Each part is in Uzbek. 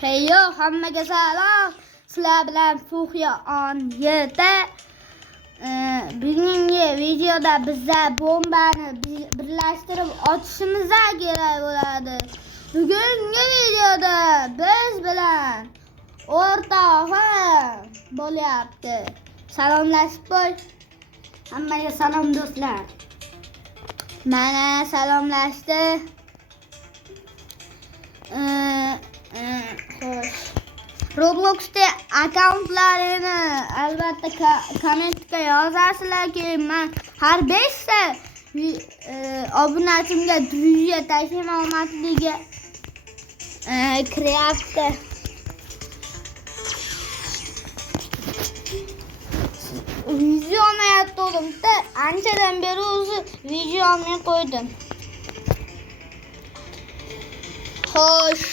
Heyo, hammaga salom. Sizlar bilan Fuhya on yerda. Bugungi videoda bizlar bombani birlashtirib otishimiz kerak bo'ladi. Bugungi videoda biz bilan o'rtog'im bo'lyapti. Salomlashib qo'y. Hammaga salom do'stlar. Mana salomlashdi. Xo'sh. Robloxda akkauntlarini albatta kommentga yozasizlar keyin men har 5 ta obunachimga druziya tashlayman omadliga kiryapti. Video olmayapti, anchadan beri o'zi video olmay qo'ydim. Xo'sh,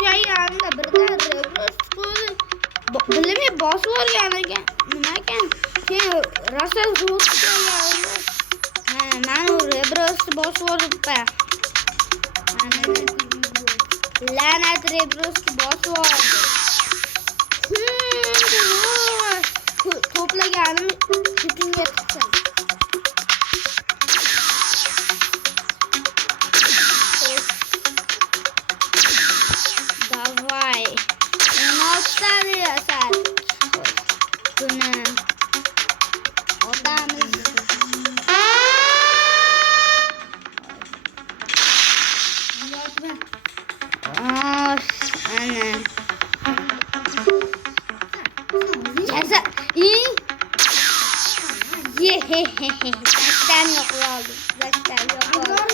mana yanında birden Rebros qo'ydi. Bilmay bosib olgan ekan. Nima ekan? Keyin rosa zo'r kelgandi. Men Rebrosni bosib olibman. La'nat Rebrosni bosib oldi. To'plaganim kutunga chiqsin. Давай. Nostalgiyasan. Buni otamiz. Ana. Yasa. Zaten yok oldu. Zaten yok oldu.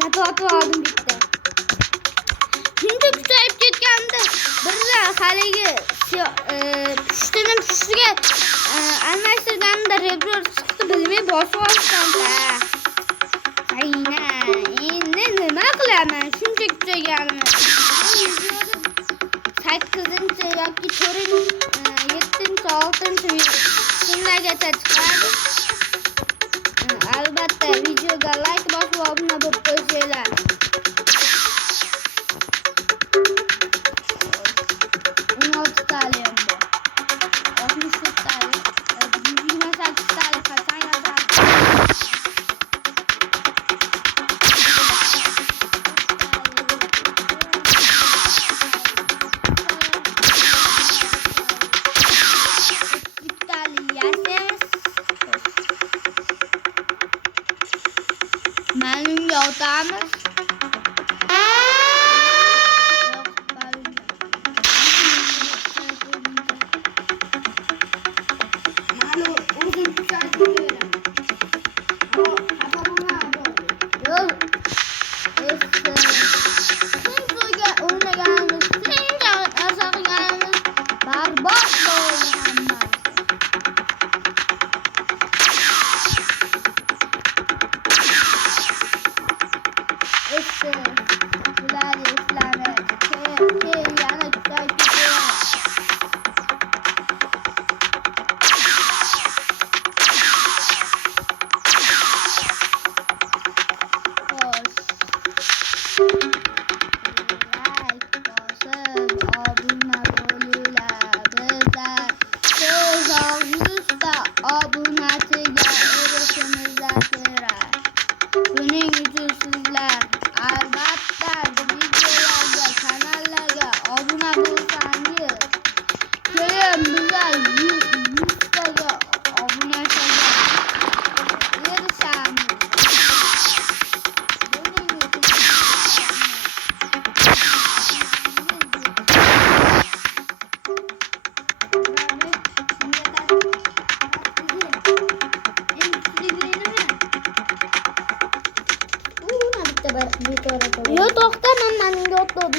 Zaten aldım bitti. Şimdi küçülüp ketganda birden haligi pushtining pushtiga almashtirganimda Rebros chiqdi, bilmay bosib olishdim-da. Ayna, endi nima qilaman? Shuncha kuchayganimni. 8-chi yoki 4-chi, 7-chi, 6-chi kimlargacha chiqadi? Albatta videoga like bosib obuna bo'lib qo'ysanglar. 16 tali ham bor. 67 tali, 128 tali qachon yozadi? Ma'lumga o'tamiz. Obunachiga erishimizda kerak. Buning uchun sizlar albatta videolarga, kanallarga obuna bo'lsangiz, keyin bizlar 100 taga obunachiga erishamiz. Buning uchun yo to'xta, men menga o'tdim.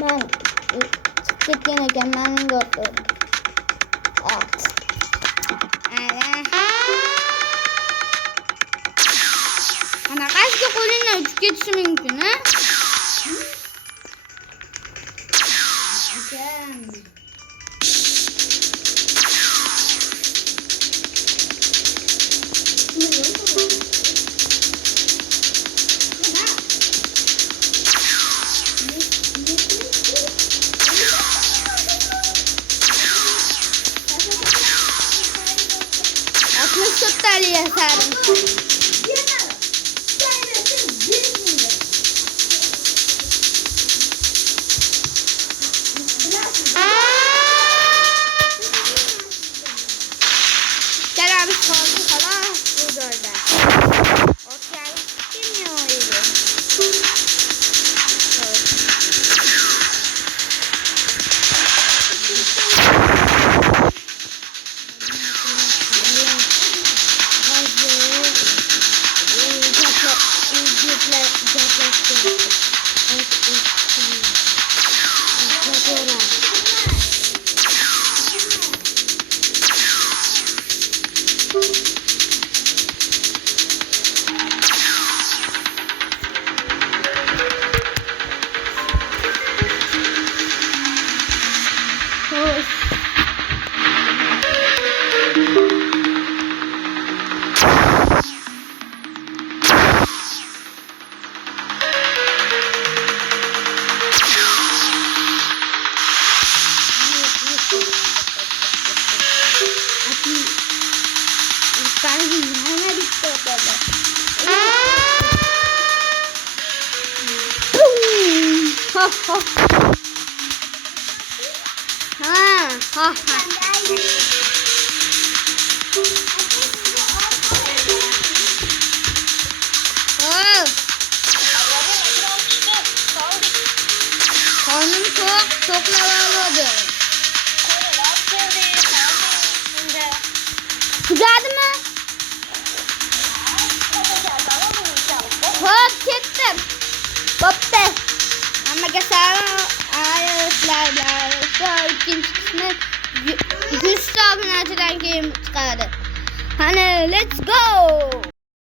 Men chiqib ketgan ekan, menga o'tdim. Qanaqasiga qo'lingdan uchib ketishi mumkin, Ali yasadım. Gel abi kaldı falan bu dörde. Ortaya bilmiyor öyle. Karnım çok lavabodu. Güzeldi mi? Hop gittim. Hopte. Ama geçen ayetlerle ikinci kısmı 100 abone açıdan game çıkardı. Hani let's go.